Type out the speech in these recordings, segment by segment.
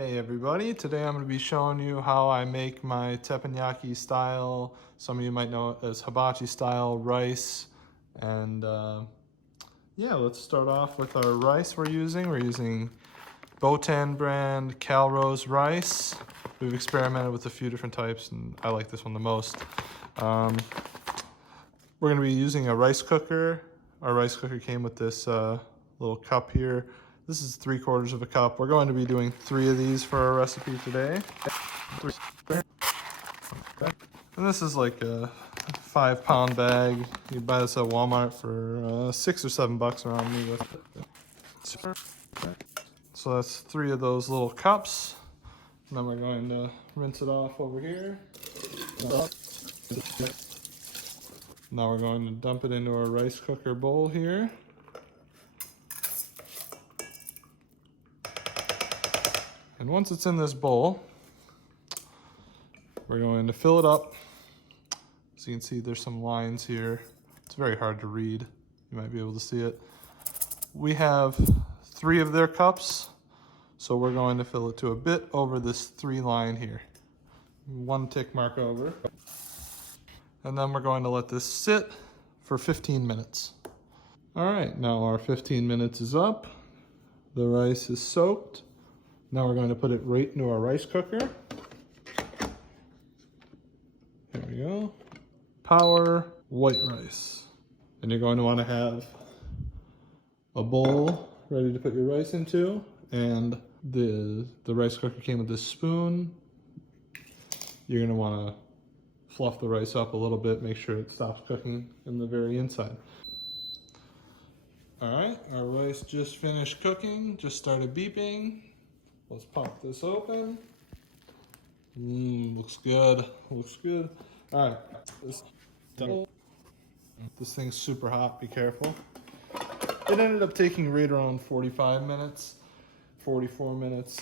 Hey everybody, today I'm going to be showing you how I make my teppanyaki style, some of you might know it as hibachi style rice. And yeah, let's start off with our rice we're using. We're using Botan brand Calrose rice. We've experimented with a few different types and I like this one the most. We're going to be using a rice cooker. Our rice cooker came with this little cup here. This is 3/4 of a cup. We're going to be doing 3 of these for our recipe today. And this is like a 5-pound bag. You can buy this at Walmart for $6 or $7 around me with it. So that's 3 of those little cups. And then we're going to rinse it off over here. Now we're going to dump it into our rice cooker bowl here. And once it's in this bowl, we're going to fill it up. As you can see, there's some lines here. It's very hard to read. You might be able to see it. We have 3 of their cups, so we're going to fill it to a bit over this 3 line here. 1 tick mark over. And then we're going to let this sit for 15 minutes. All right, now our 15 minutes is up. The rice is soaked. Now we're going to put it right into our rice cooker. There we go. Power white rice. And you're going to want to have a bowl ready to put your rice into. And the rice cooker came with this spoon. You're going to want to fluff the rice up a little bit, make sure it stops cooking in the very inside. All right, our rice just finished cooking, just started beeping. Let's pop this open. Looks good, looks good. All right, this thing's super hot, be careful. It ended up taking right around 45 minutes, 44 minutes.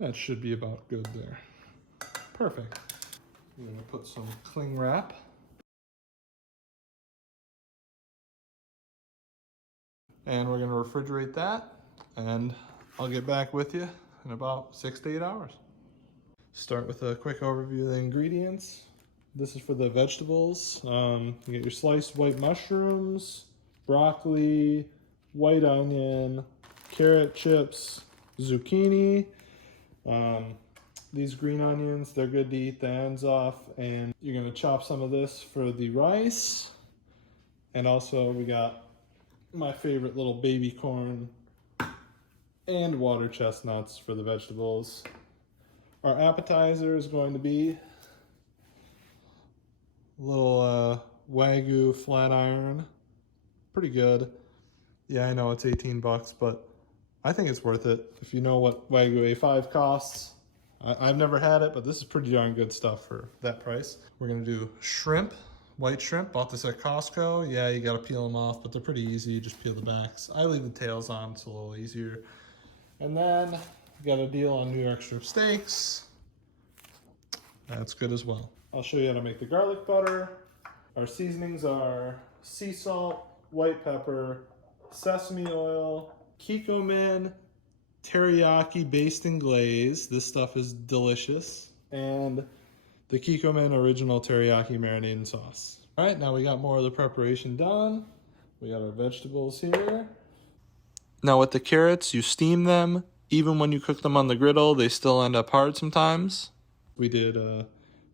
That should be about good there. Perfect. I'm gonna put some cling wrap. And we're gonna refrigerate that, and I'll get back with you in about 6 to 8 hours. Start with a quick overview of the ingredients. This is for the vegetables. You get your sliced white mushrooms, broccoli, white onion, carrot chips, zucchini. These green onions, they're good to eat the ends off, and you're gonna chop some of this for the rice. And also we got my favorite little baby corn and water chestnuts for the vegetables. Our appetizer is going to be a little Wagyu flat iron. Pretty good. Yeah, I know it's 18 bucks, but I think it's worth it. If you know what Wagyu A5 costs, I've never had it, but this is pretty darn good stuff for that price. We're gonna do shrimp. White shrimp, bought this at Costco. Yeah, you gotta peel them off, but they're pretty easy. You just peel the backs. I leave the tails on, it's a little easier. And then we got a deal on New York strip steaks. That's good as well. I'll show you how to make the garlic butter. Our seasonings are sea salt, white pepper, sesame oil, kikkoman, teriyaki based in glaze. This stuff is delicious. And the Kikkoman original teriyaki marinade sauce. All right, now we got more of the preparation done. We got our vegetables here. Now with the carrots, you steam them. Even when you cook them on the griddle, they still end up hard sometimes. We did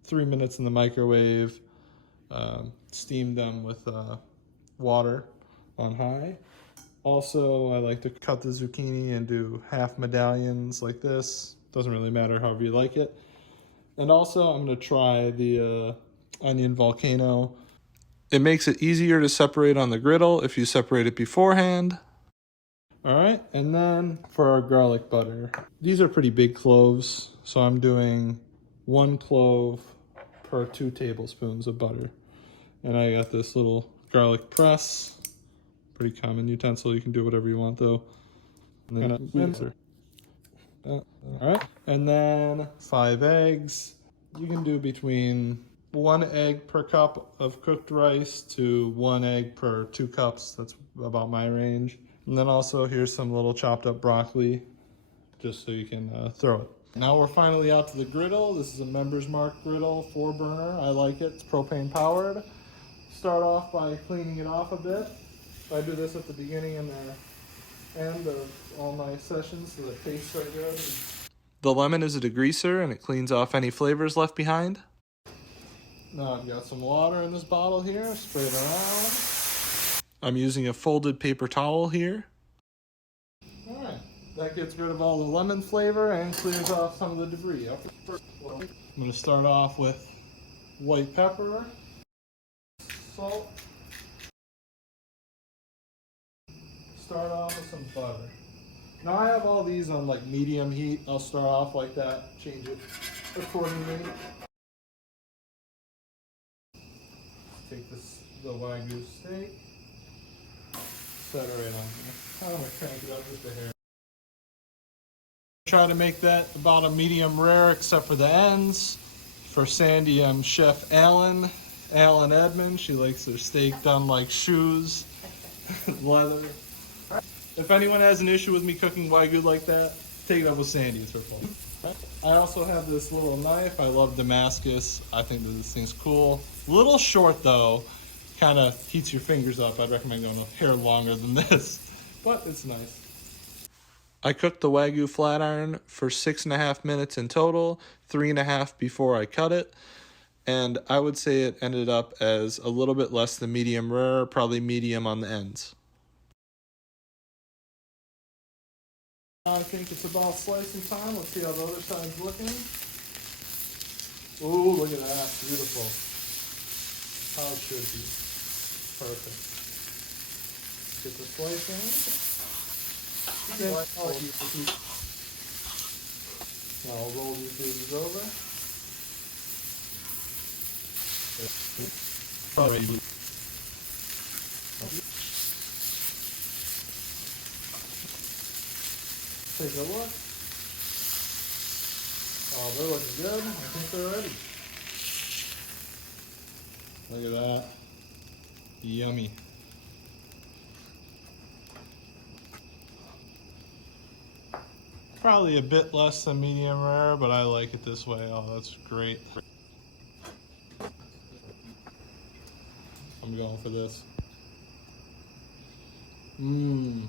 3 minutes in the microwave, steamed them with water on high. Also, I like to cut the zucchini and do half medallions like this. Doesn't really matter, however you like it. And also, I'm going to try the onion volcano. It makes it easier to separate on the griddle if you separate it beforehand. All right, and then for our garlic butter. These are pretty big cloves, so I'm doing 1 clove per 2 tablespoons of butter. And I got this little garlic press. Pretty common utensil. You can do whatever you want, though. And then all right, and then 5 eggs. You can do between 1 egg per cup of cooked rice to 1 egg per 2 cups. That's about my range. And then also here's some little chopped up broccoli, just so you can throw it. Now we're finally out to the griddle. This is a Members Mark griddle, 4-burner. I like it. It's propane powered. Start off by cleaning it off a bit. I do this at the beginning and the end of all my sessions so it tastes so good. The lemon is a degreaser and it cleans off any flavors left behind. Now I've got some water in this bottle here, spray it around. I'm using a folded paper towel here. Alright, that gets rid of all the lemon flavor and clears off some of the debris. I'm going to start off with white pepper, salt, start off with some butter. Now I have all these on like medium heat. I'll start off like that, change it accordingly. Take the Wagyu steak, set it right on there. I'm going to crank it up with the hair. Try to make that about a medium rare except for the ends. For Sandy, I'm Chef Alan Edmond. She likes her steak done like shoes, leather. If anyone has an issue with me cooking Wagyu like that, take it up with Sandy, it's her fault. I also have this little knife. I love Damascus. I think that this thing's cool. Little short though, kind of heats your fingers up. I'd recommend going a hair longer than this, but it's nice. I cooked the Wagyu flat iron for 6.5 minutes in total, 3.5 before I cut it, and I would say it ended up as a little bit less than medium rare, probably medium on the ends. I think it's about slicing time. Let's see how the other side's looking. Ooh, look at that. Beautiful. How it should be. Perfect. Get the slicing. Now I'll roll these babies over. Take a look. Oh, they're looking good. I think they're ready. Look at that. Yummy. Probably a bit less than medium rare, but I like it this way. Oh, that's great. I'm going for this. Mmm.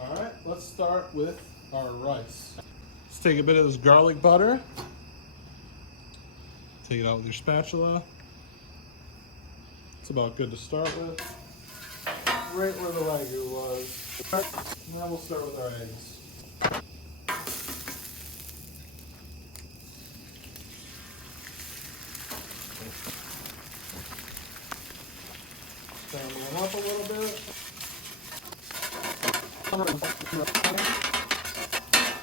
Alright, let's start with our rice. Let's take a bit of this garlic butter. Take it out with your spatula. It's about good to start with. Right where the Wagyu was. Now we'll start with our eggs. Scramble them up a little bit.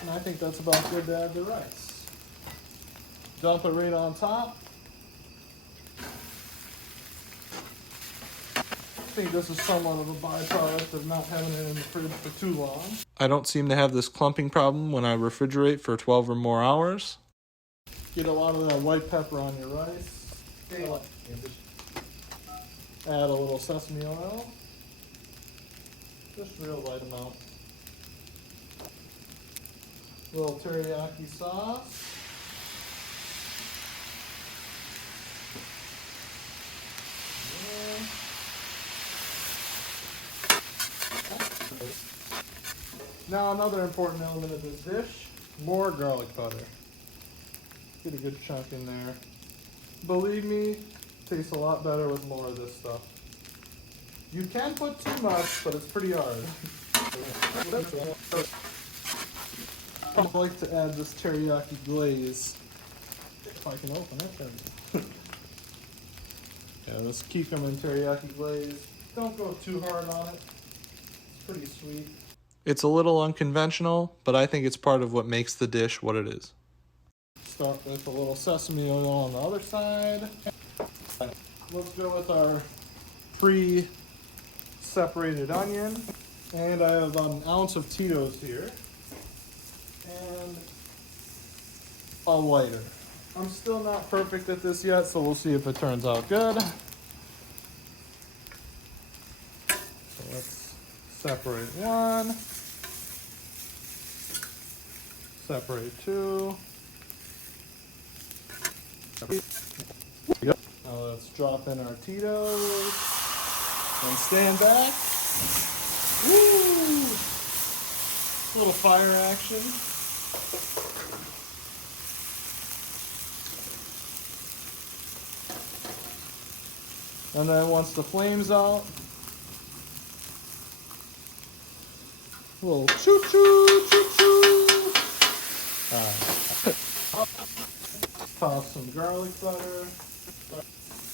And I think that's about good to add the rice. Dump it right on top. I think this is somewhat of a byproduct of not having it in the fridge for too long. I don't seem to have this clumping problem when I refrigerate for 12 or more hours. Get a lot of that white pepper on your rice. Add a little sesame oil. Just a real light amount. A little teriyaki sauce. Now another important element of this dish, more garlic butter. Get a good chunk in there. Believe me, it tastes a lot better with more of this stuff. You can put too much, but it's pretty hard. I'd like to add this teriyaki glaze, if I can open it. Yeah, this cucumber and teriyaki glaze. Don't go too hard on it. It's pretty sweet. It's a little unconventional, but I think it's part of what makes the dish what it is. Start with a little sesame oil on the other side. Let's go with our pre-separated onion. And I have about an ounce of Tito's here. And a lighter. I'm still not perfect at this yet, so we'll see if it turns out good. So let's separate one, separate two. Now let's drop in our Tito's and stand back. Woo! A little fire action. And then once the flame's out, a little choo choo choo choo. Toss some garlic butter,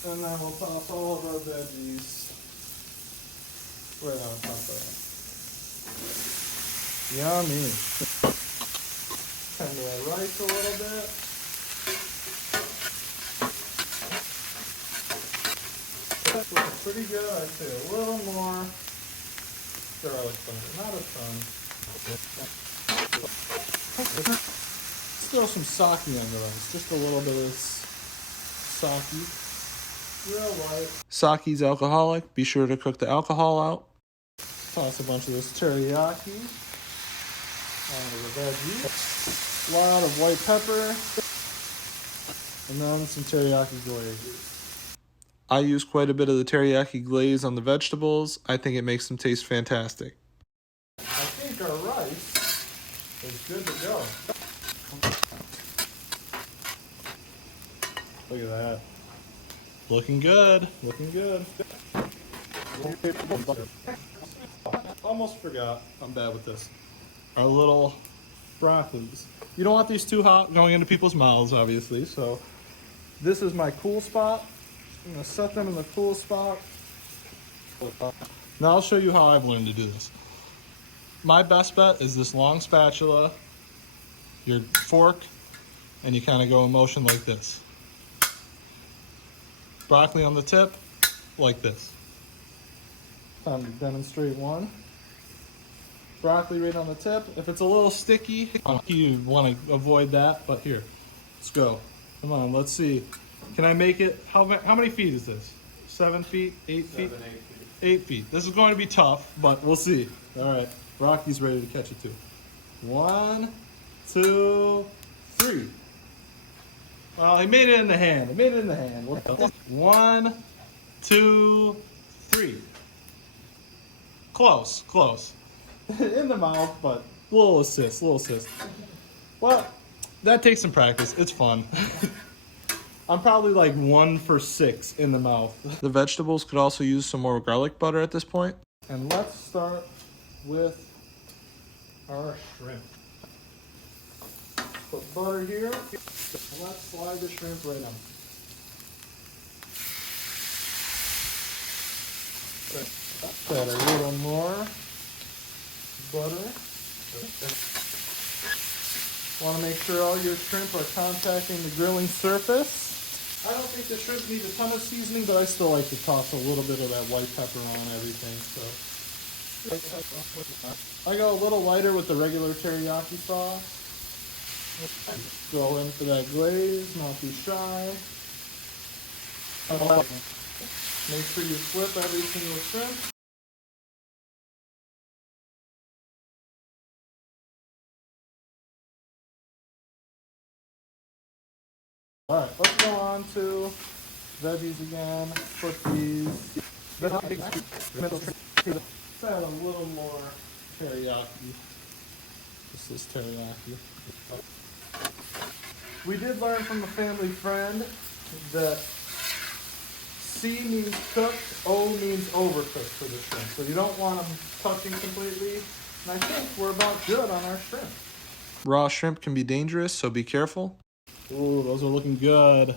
and then we'll toss all of our veggies right on top of that. Yummy. Kind of rice a little bit. That's looking pretty good. I'd say a little more garlic butter, not a ton. Throw some sake on the rice, just a little bit of sake, real light. Sake's alcoholic. Be sure to cook the alcohol out. Toss a bunch of this teriyaki onto the veggies. A lot of white pepper, and then some teriyaki glaze. I use quite a bit of the teriyaki glaze on the vegetables. I think it makes them taste fantastic. I think our rice is good to go. Look at that. Looking good. Looking good. Almost forgot. I'm bad with this. Our little broccolis. You don't want these too hot going into people's mouths, obviously. So this is my cool spot. I'm going to set them in the cool spot. Now I'll show you how I've learned to do this. My best bet is this long spatula, your fork, and you kind of go in motion like this. Broccoli on the tip, like this. Time to demonstrate one. Broccoli right on the tip. If it's a little sticky, you want to avoid that, but here, let's go. Come on, let's see. Can I make it? How many feet is this? 7 feet? 8 feet? 7, 8 feet. 8 feet. This is going to be tough, but we'll see. All right, Rocky's ready to catch it too. 1, 2, 3. Well, he made it in the hand. He made it in the hand. 1, 2, 3. Close, close. In the mouth, but little assist, little assist. Well, that takes some practice. It's fun. I'm probably like 1 for 6 in the mouth. The vegetables could also use some more garlic butter at this point. And let's start with our shrimp. Put butter here. Let's slide the shrimp right on. Add a little more butter. Want to make sure all your shrimp are contacting the grilling surface. I don't think the shrimp need a ton of seasoning, but I still like to toss a little bit of that white pepper on everything. So I go a little lighter with the regular teriyaki sauce. Go in for that glaze, not too shy. Make sure you flip every single shrimp. Alright, let's go on to veggies again. Put these. Add a little more teriyaki. This is teriyaki. We did learn from a family friend that C means cooked, O means overcooked for the shrimp. So you don't want them touching completely. And I think we're about good on our shrimp. Raw shrimp can be dangerous, so be careful. Ooh, those are looking good.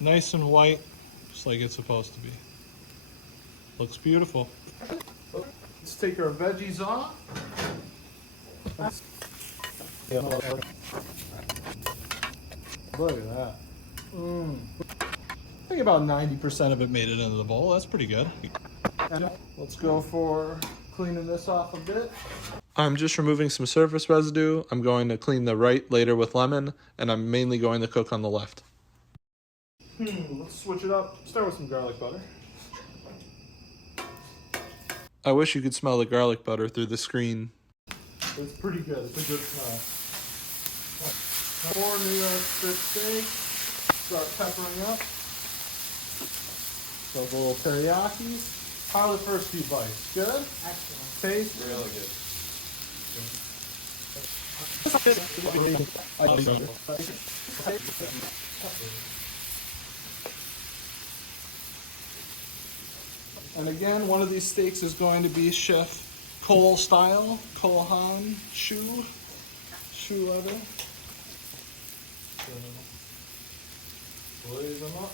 Nice and white, just like it's supposed to be. Looks beautiful. Let's take our veggies off. Look at that. I think about 90% of it made it into the bowl. That's pretty good. Let's go for cleaning this off a bit. I'm just removing some surface residue. I'm going to clean the right later with lemon, and I'm mainly going to cook on the left. Let's switch it up. Start with some garlic butter. I wish you could smell the garlic butter through the screen. It's pretty good. It's a good smell. 4 New York strip steak. Start peppering up. Those little teriyakis. How are the first few bites? Good? Excellent. Taste? Really good. And again, one of these steaks is going to be Chef Cole style, Cole Han shoe leather. Blaze them up.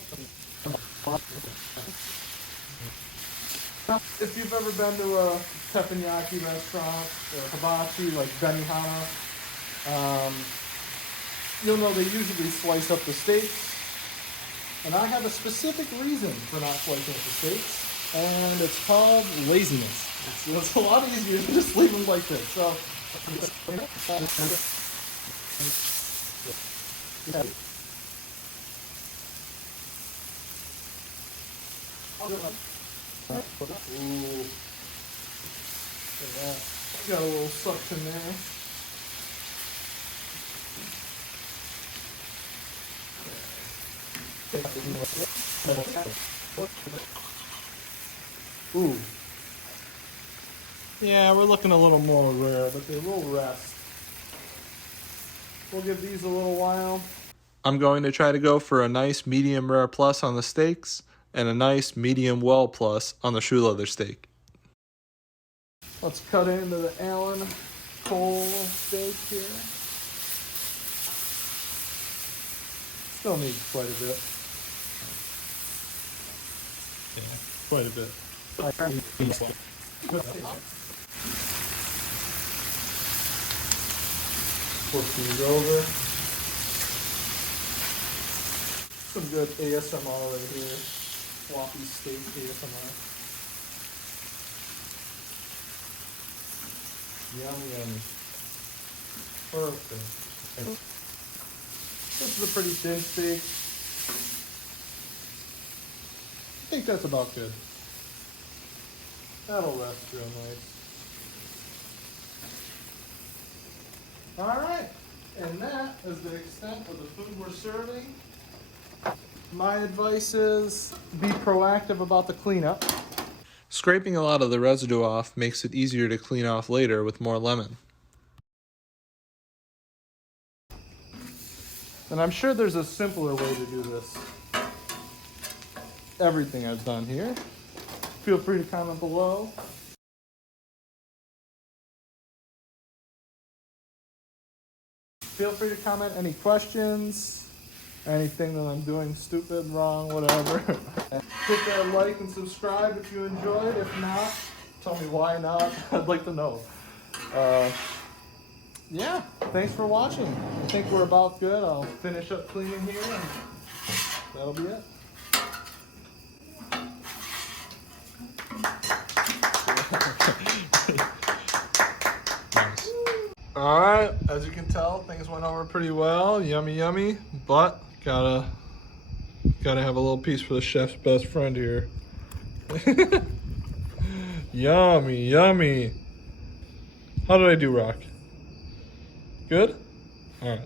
If you've ever been to a teppanyaki restaurant or hibachi like Benihana, you'll know they usually slice up the steaks. And I have a specific reason for not slicing up the steaks, and it's called laziness. It's a lot easier to just leave them like this. So, ooh. Yeah, got a little suction there. Ooh. Yeah, we're looking a little more rare, but they will rest. We'll give these a little while. I'm going to try to go for a nice medium rare plus on the steaks and a nice medium well plus on the shoe leather steak. Let's cut into the Allen Cole steak here. Still needs quite a bit. Yeah, quite a bit. Flip these over. Some good ASMR right here. Floppy steak ASMR. Yummy, yummy. Perfect. This is a pretty thin steak. I think that's about good. That'll rest real nice. Alright, and that is the extent of the food we're serving. My advice is be proactive about the cleanup. Scraping a lot of the residue off makes it easier to clean off later with more lemon. And I'm sure there's a simpler way to do this. Everything I've done here. Feel free to comment below. Feel free to comment any questions, anything that I'm doing stupid, wrong, whatever. Hit that like and subscribe if you enjoyed. If not, tell me why not. I'd like to know. Yeah, thanks for watching. I think we're about good. I'll finish up cleaning here and that'll be it. Nice. Alright, as you can tell, things went over pretty well. Yummy, yummy. But gotta have a little piece for the chef's best friend here. Yummy, yummy. How did I do, Rock? Good? Alright.